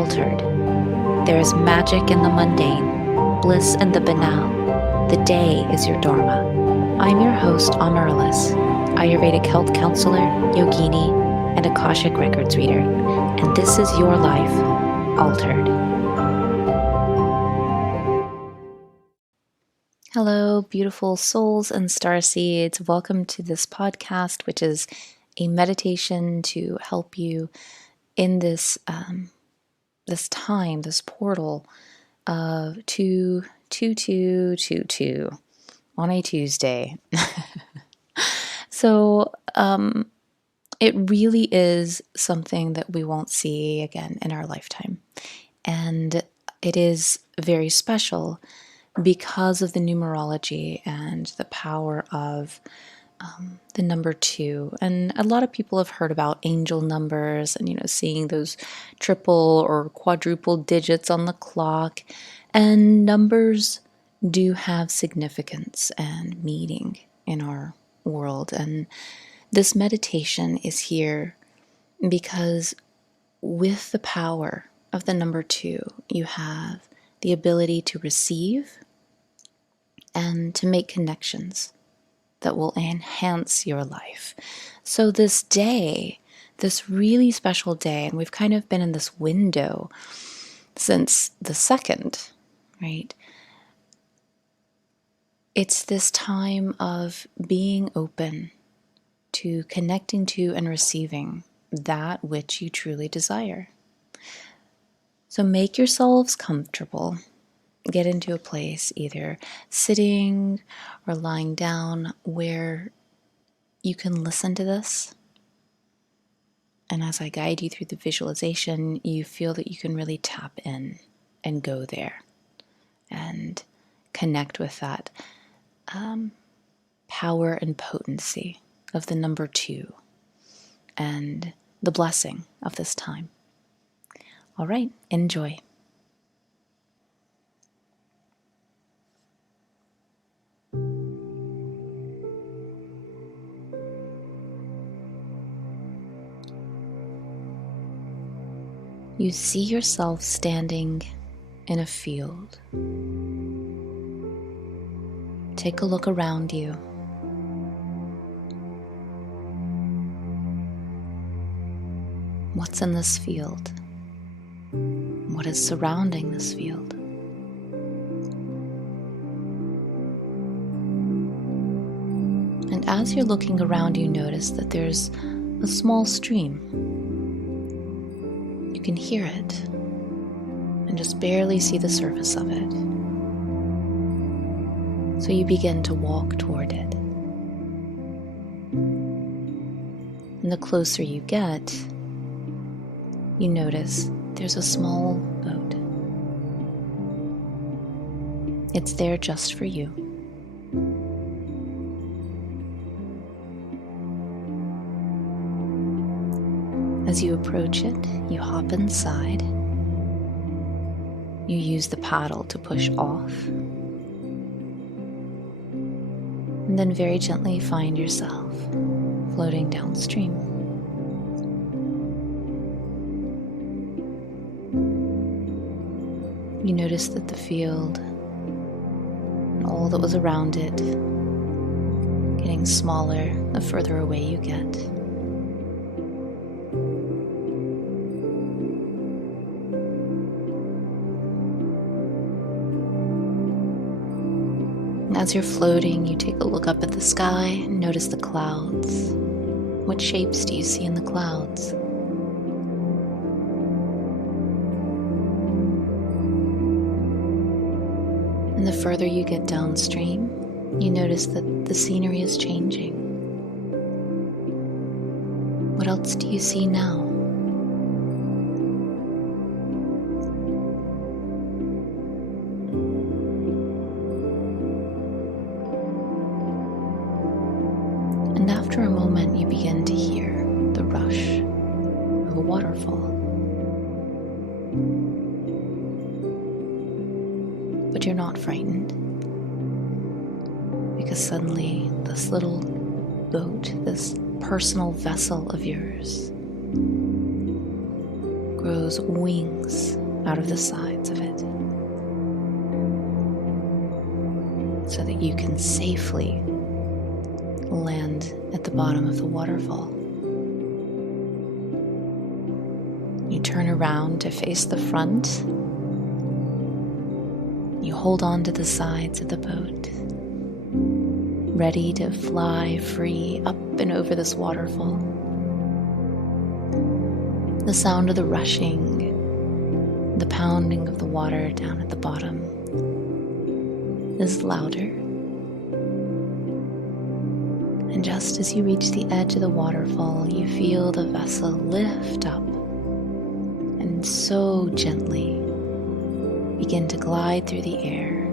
altered. There is magic in the mundane, bliss in the banal. The day is your dharma. I'm your host, Amaryllis, Ayurvedic health counselor, yogini, and Akashic Records reader, and this is your life altered. Hello, beautiful souls and starseeds. Welcome to this podcast, which is a meditation to help you in this time, this portal of 2-2-2-2-2 on a Tuesday. So it really is something that we won't see again in our lifetime. And it is very special because of the numerology and the power of the number 2. And a lot of people have heard about angel numbers and, seeing those triple or quadruple digits on the clock. And numbers do have significance and meaning in our world. And this meditation is here because with the power of the number 2, you have the ability to receive and to make connections that will enhance your life. So this day, this really special day, and we've kind of been in this window since the 2nd, right? It's this time of being open to connecting to and receiving that which you truly desire. So make yourselves comfortable. Get into a place, either sitting or lying down, where you can listen to this. And as I guide you through the visualization, you feel that you can really tap in and go there and connect with that power and potency of the number 2 and the blessing of this time. All right, enjoy. You see yourself standing in a field. Take a look around you. What's in this field? What is surrounding this field? And as you're looking around, you notice that there's a small stream. You can hear it and just barely see the surface of it. So you begin to walk toward it. And the closer you get, you notice there's a small boat. It's there just for you. As you approach it, you hop inside. You use the paddle to push off. And then very gently find yourself floating downstream. You notice that the field and all that was around it getting smaller the further away you get. As you're floating, you take a look up at the sky and notice the clouds. What shapes do you see in the clouds? And the further you get downstream, you notice that the scenery is changing. What else do you see now? And after a moment, you begin to hear the rush of a waterfall. But you're not frightened, because suddenly this little boat, this personal vessel of yours, grows wings out of the sides of it so that you can safely land at the bottom of the waterfall. You turn around to face the front. You hold on to the sides of the boat, ready to fly free up and over this waterfall. The sound of the rushing, the pounding of the water down at the bottom is louder. And just as you reach the edge of the waterfall, you feel the vessel lift up and so gently begin to glide through the air.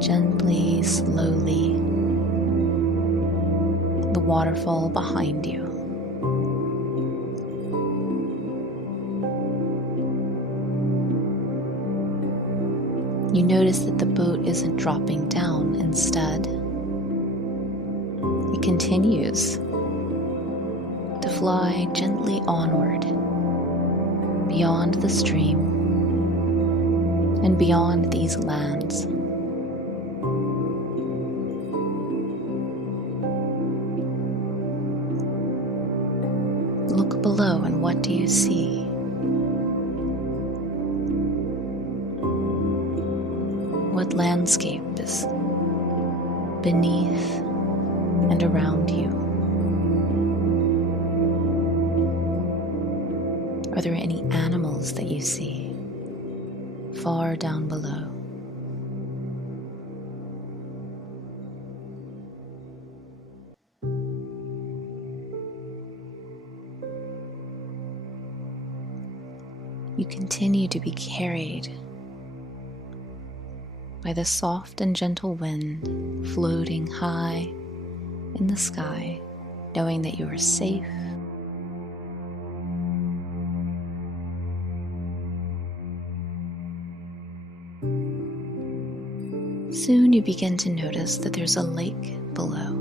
Gently, slowly, the waterfall behind you. You notice that the boat isn't dropping down. Instead, it continues to fly gently onward, beyond the stream and beyond these lands. Look below, and what do you see? What landscape is beneath and around you? Are there any animals that you see far down below? You continue to be carried by the soft and gentle wind floating high in the sky, knowing that you are safe. Soon you begin to notice that there's a lake below.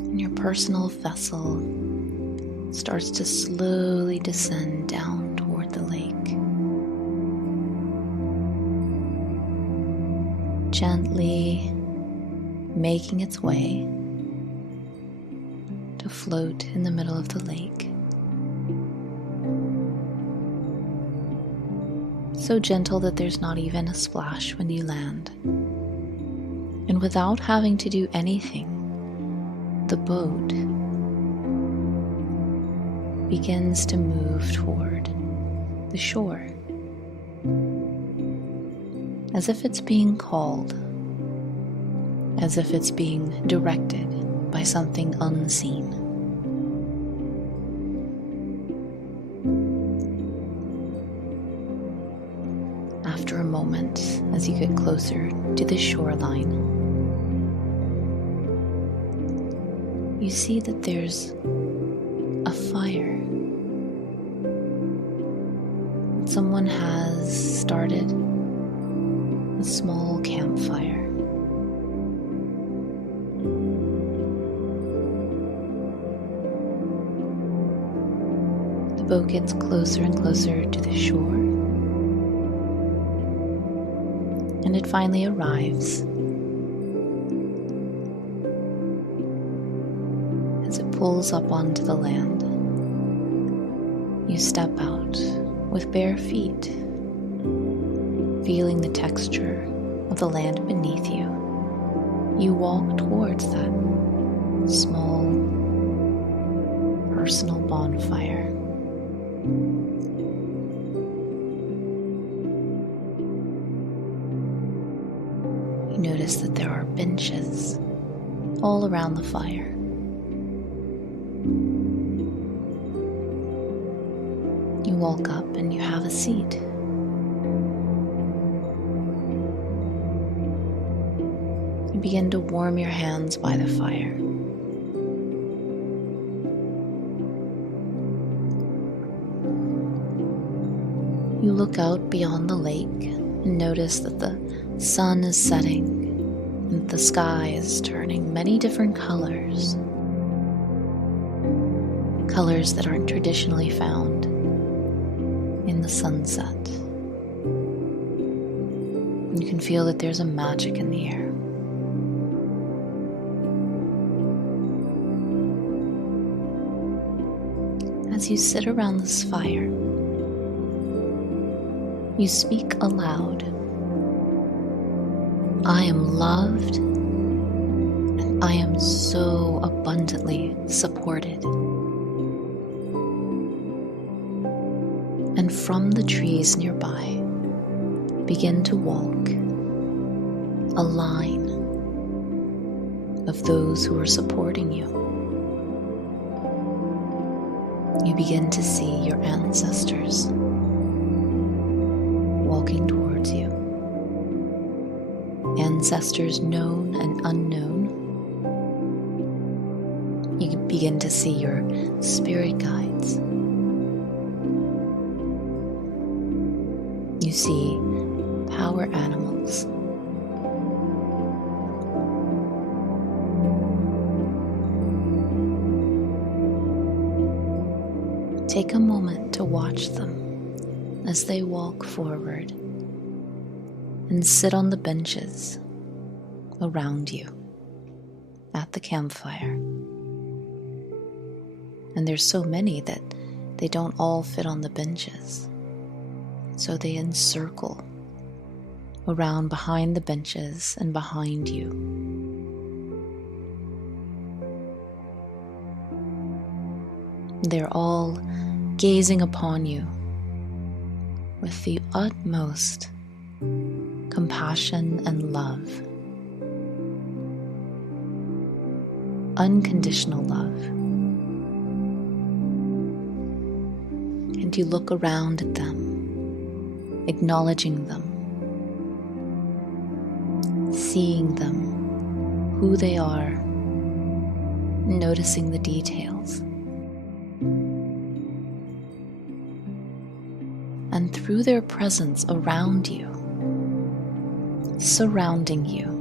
And your personal vessel starts to slowly descend down toward the lake. Gently making its way to float in the middle of the lake. So gentle that there's not even a splash when you land. And without having to do anything, the boat begins to move toward the shore, as if it's being called, as if it's being directed by something unseen. After a moment, as you get closer to the shoreline, you see that there's a fire. Someone has started a small campfire. The boat gets closer and closer to the shore, and it finally arrives. As it pulls up onto the land, you step out with bare feet, feeling the texture of the land beneath you. You walk towards that small personal bonfire. You notice that there are benches all around the fire. You walk up and you have a seat. You begin to warm your hands by the fire. You look out beyond the lake and notice that the sun is setting And the sky is turning many different colors. Colors that aren't traditionally found in the sunset. You can feel that there's a magic in the air. As you sit around this fire, you speak aloud. I am loved, and I am so abundantly supported. And from the trees nearby, begin to walk a line of those who are supporting you. You begin to see your ancestors walking towards you. Ancestors known and unknown. You begin to see your spirit guides. You see power animals. Take a moment to watch them as they walk forward and sit on the benches around you at the campfire. And there's so many that they don't all fit on the benches. So they encircle around behind the benches and behind you. They're all gazing upon you with the utmost compassion and love. Unconditional love. And you look around at them, acknowledging them, seeing them, who they are, noticing the details. And through their presence around you, surrounding you,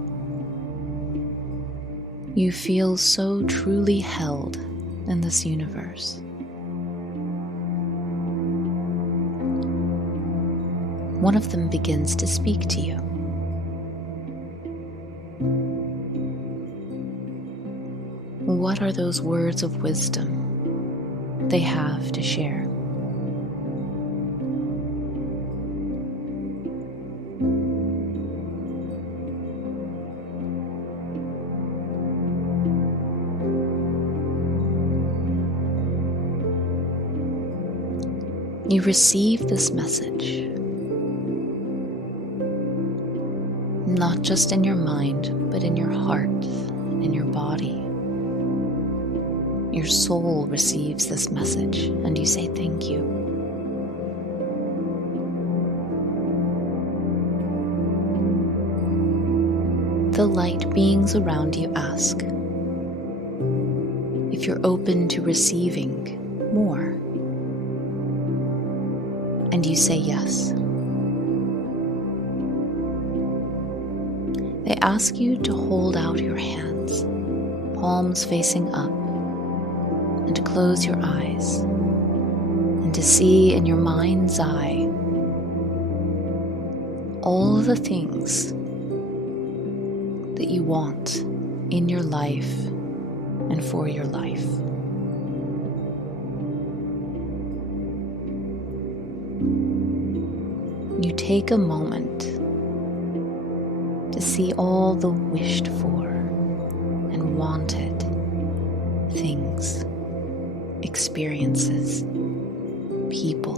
you feel so truly held in this universe. One of them begins to speak to you. What are those words of wisdom they have to share? You receive this message, not just in your mind, but in your heart, in your body. Your soul receives this message, and you say thank you. The light beings around you ask if you're open to receiving more. And you say yes. They ask you to hold out your hands, palms facing up, and to close your eyes, and to see in your mind's eye all of the things that you want in your life and for your life. You take a moment to see all the wished for and wanted things, experiences, people.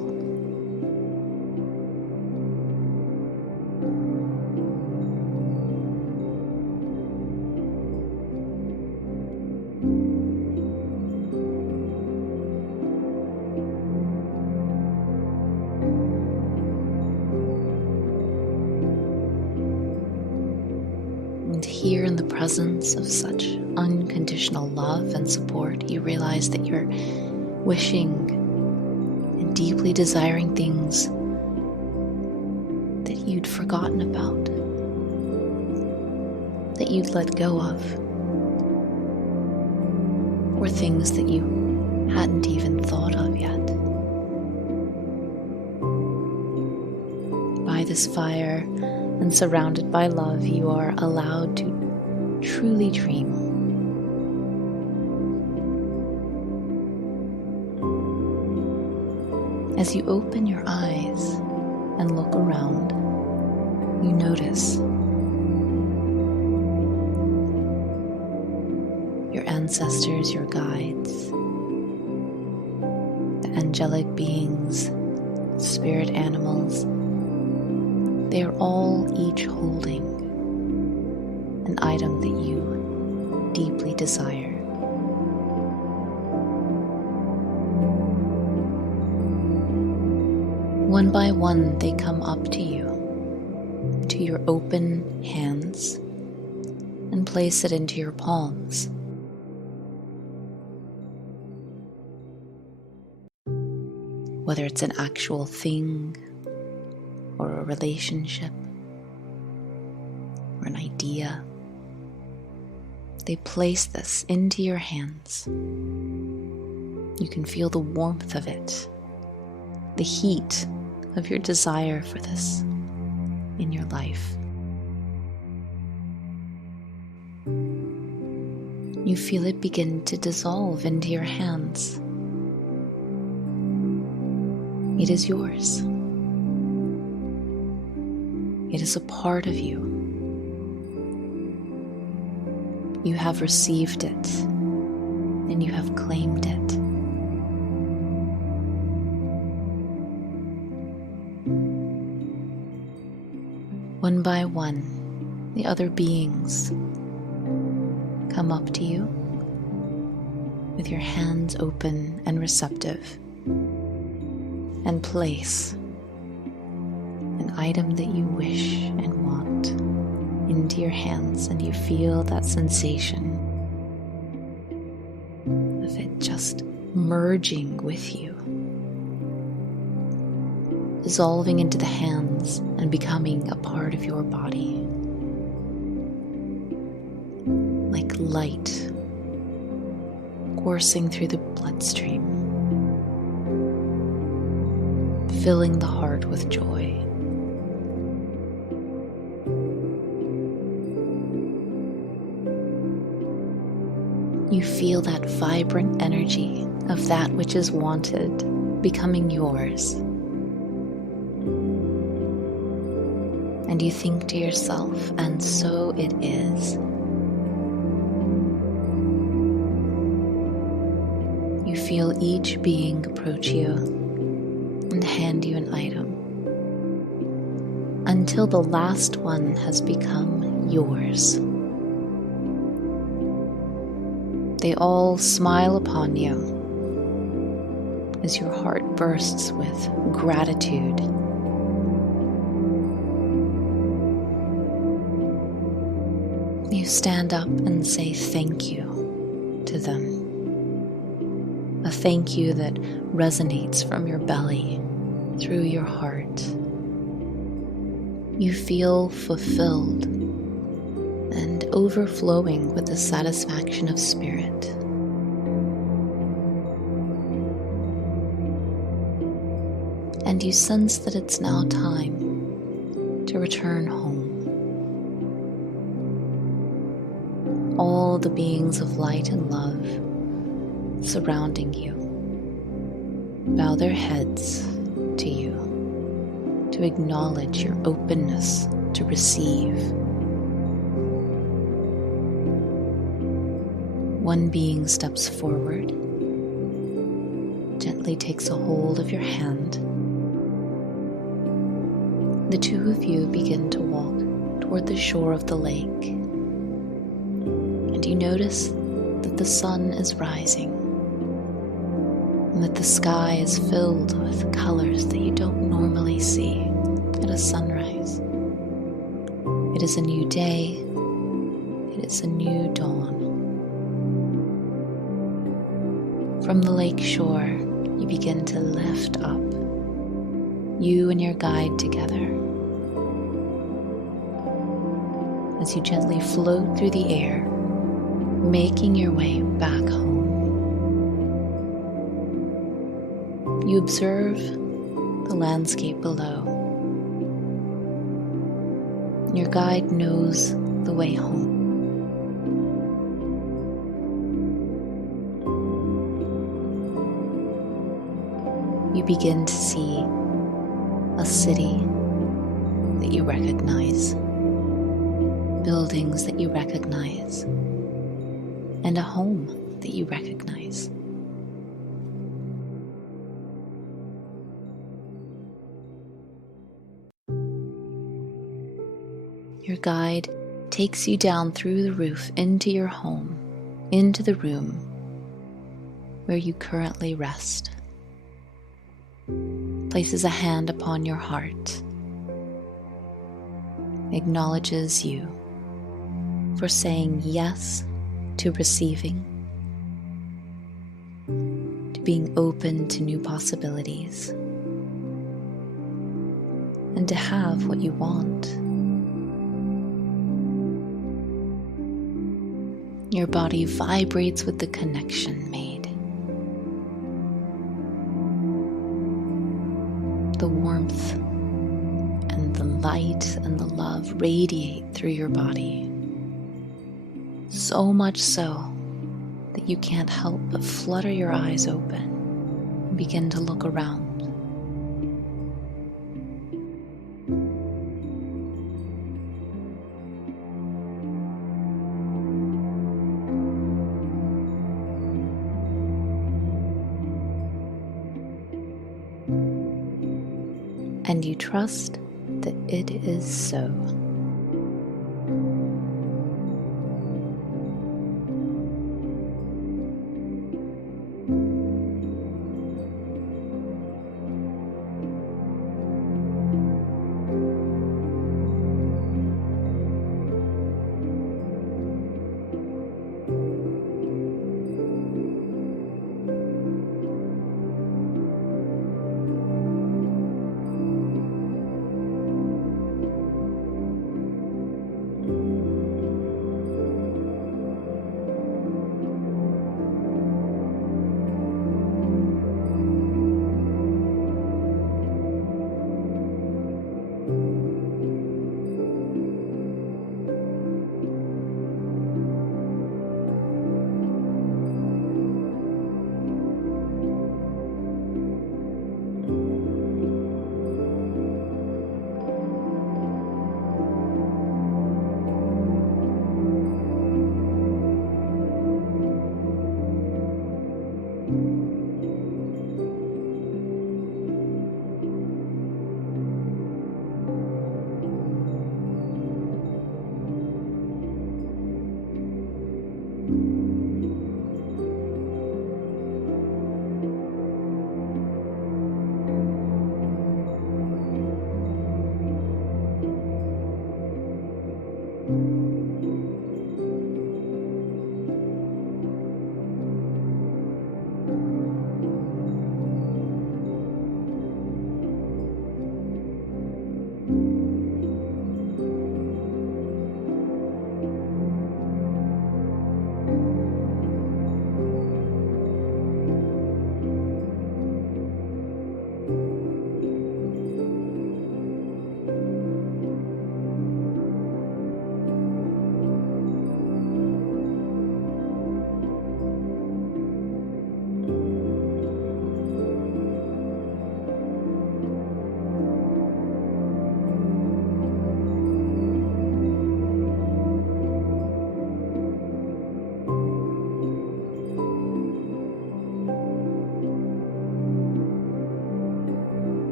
And here in the presence of such unconditional love and support, you realize that you're wishing and deeply desiring things that you'd forgotten about. that you'd let go of, or things that you hadn't even thought of yet. By this fire and surrounded by love, you are allowed to truly dream. As you open your eyes and look around, you notice your ancestors, your guides, the angelic beings, spirit animals. They are all each holding an item that you deeply desire. One by one, they come up to you, to your open hands, and place it into your palms. Whether it's an actual thing, or a relationship, or an idea, they place this into your hands. You can feel the warmth of it, the heat of your desire for this in your life. You feel it begin to dissolve into your hands. It is yours. It is a part of you. You have received it, and you have claimed it. One by one, the other beings come up to you with your hands open and receptive, and place an item that you wish and want into your hands, and you feel that sensation of it just merging with you, dissolving into the hands and becoming a part of your body, like light coursing through the bloodstream, filling the heart with joy. You feel that vibrant energy of that which is wanted becoming yours. And you think to yourself, and so it is. You feel each being approach you and hand you an item until the last one has become yours. They all smile upon you as your heart bursts with gratitude. You stand up and say thank you to them. A thank you that resonates from your belly through your heart. You feel fulfilled and overflowing with the satisfaction of spirit. And you sense that it's now time to return home. All the beings of light and love surrounding you bow their heads to you to acknowledge your openness to receive. One being steps forward, gently takes a hold of your hand. The two of you begin to walk toward the shore of the lake, and you notice that the sun is rising, and that the sky is filled with colors that you don't normally see at a sunrise. It is a new day. It is a new dawn. From the lake shore, you begin to lift up, you and your guide together, as you gently float through the air, making your way back home. You observe the landscape below. Your guide knows the way home. You begin to see a city that you recognize, buildings that you recognize, and a home that you recognize. Your guide takes you down through the roof into your home, into the room where you currently rest. Places a hand upon your heart, acknowledges you for saying yes to receiving, to being open to new possibilities, and to have what you want. Your body vibrates with the connection made. The warmth and the light and the love radiate through your body. So much so that you can't help but flutter your eyes open and begin to look around. And you trust that it is so.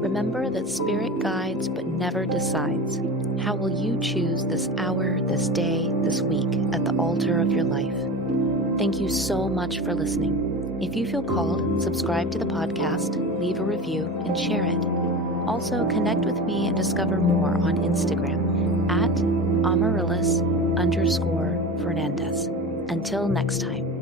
Remember that Spirit guides but never decides. How will you choose this hour, this day, this week at the altar of your life? Thank you so much for listening. If you feel called, subscribe to the podcast, leave a review, and share it. Also, connect with me and discover more on Instagram at Amaryllis_Fernandez. Until next time.